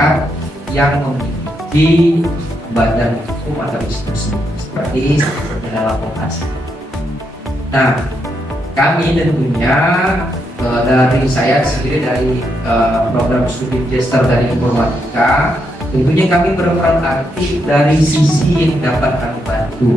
masyarakat yang memiliki badan hukum atau institusi seperti dalam vokasi. Nah, kami tentunya dari saya sendiri dari program studi Master dari informatika, tentunya kami berperan aktif dari sisi yang dapat kami bantu.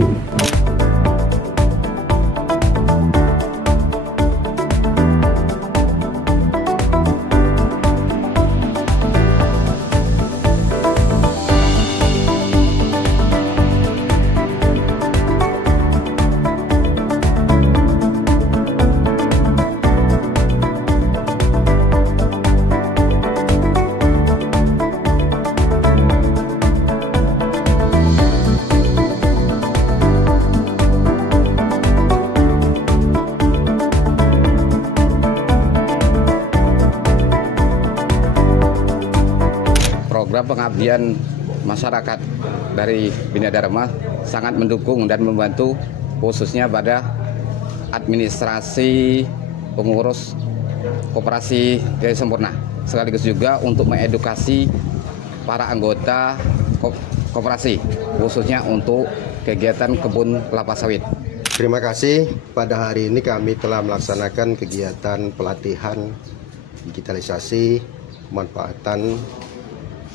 Program pengabdian masyarakat dari Bina Dharma sangat mendukung dan membantu khususnya pada administrasi pengurus Koperasi Jaya Sempurna, sekaligus juga untuk mengedukasi para anggota koperasi khususnya untuk kegiatan kebun kelapa sawit. Terima kasih. Pada hari ini kami telah melaksanakan kegiatan pelatihan digitalisasi pemanfaatan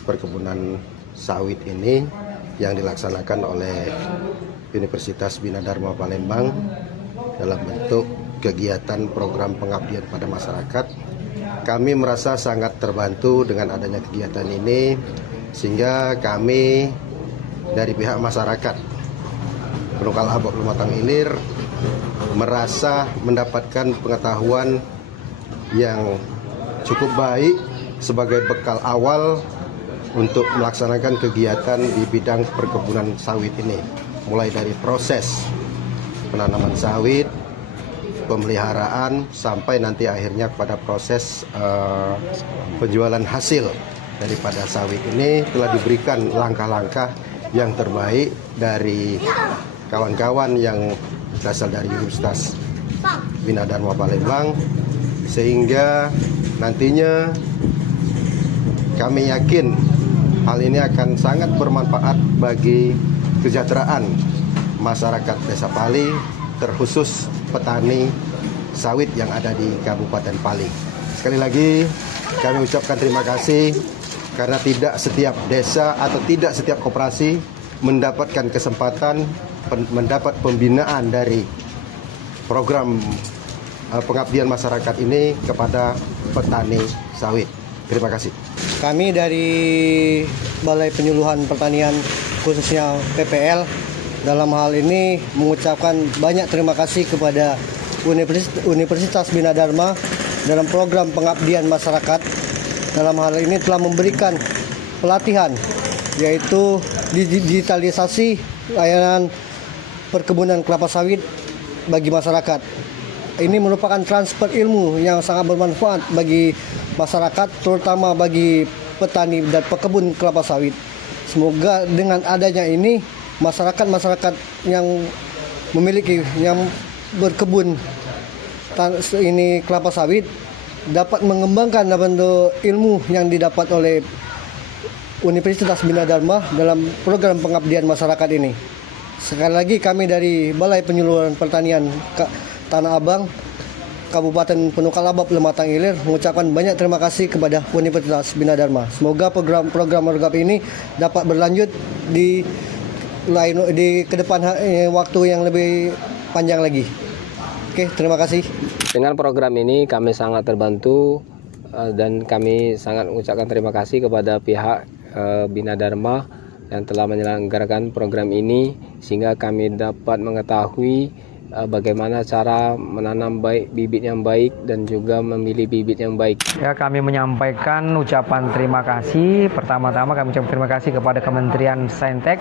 perkebunan sawit ini yang dilaksanakan oleh Universitas Bina Dharma Palembang dalam bentuk kegiatan program pengabdian pada masyarakat. Kami merasa sangat terbantu dengan adanya kegiatan ini, sehingga kami dari pihak masyarakat Penungkal Abok Lumatang Ilir merasa mendapatkan pengetahuan yang cukup baik sebagai bekal awal untuk melaksanakan kegiatan di bidang perkebunan sawit ini, mulai dari proses penanaman sawit, pemeliharaan, sampai nanti akhirnya pada proses penjualan hasil daripada sawit ini. Telah diberikan langkah-langkah yang terbaik dari kawan-kawan yang berasal dari Universitas Bina Dharma Palembang, sehingga nantinya kami yakin hal ini akan sangat bermanfaat bagi kesejahteraan masyarakat Desa Pali, terkhusus petani sawit yang ada di Kabupaten Pali. Sekali lagi kami ucapkan terima kasih karena tidak setiap desa atau tidak setiap koperasi mendapatkan kesempatan mendapat pembinaan dari program pengabdian masyarakat ini kepada petani sawit. Terima kasih. Kami dari Balai Penyuluhan Pertanian khususnya PPL dalam hal ini mengucapkan banyak terima kasih kepada Universitas Bina Dharma dalam program pengabdian masyarakat. Dalam hal ini telah memberikan pelatihan yaitu digitalisasi layanan perkebunan kelapa sawit bagi masyarakat. Ini merupakan transfer ilmu yang sangat bermanfaat bagi masyarakat, terutama bagi petani dan pekebun kelapa sawit. Semoga dengan adanya ini masyarakat yang memiliki, yang berkebun ini kelapa sawit dapat mengembangkan bentuk ilmu yang didapat oleh Universitas Bina Dharma dalam program pengabdian masyarakat ini. Sekali lagi kami dari Balai Penyuluhan Pertanian Tanah Abang, Kabupaten Penungkal Abab Lumatang Ilir mengucapkan banyak terima kasih kepada Universitas Bina Dharma. Semoga program ini dapat berlanjut di ke depan waktu yang lebih panjang lagi. Oke, terima kasih. Dengan program ini kami sangat terbantu dan kami sangat mengucapkan terima kasih kepada pihak Bina Dharma yang telah menyelenggarakan program ini, sehingga kami dapat mengetahui bagaimana cara menanam bibit yang baik dan juga memilih bibit yang baik. Ya, kami menyampaikan ucapan terima kasih. Pertama-tama kami ucapkan terima kasih kepada Kementerian Saintek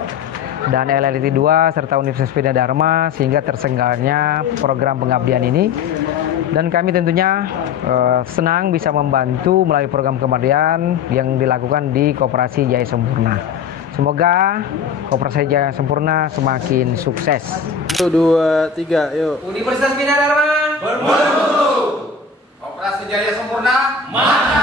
dan LLT 2 serta Universitas Bina Dharma sehingga terselenggaranya program pengabdian ini. Dan kami tentunya senang bisa membantu melalui program pengabdian yang dilakukan di Koperasi Jaya Sempurna. Semoga Koperasi Jaya Sempurna semakin sukses. 1, 2, 3, yuk. Universitas Bina Dharma bermutu. Koperasi Jaya Sempurna mantap.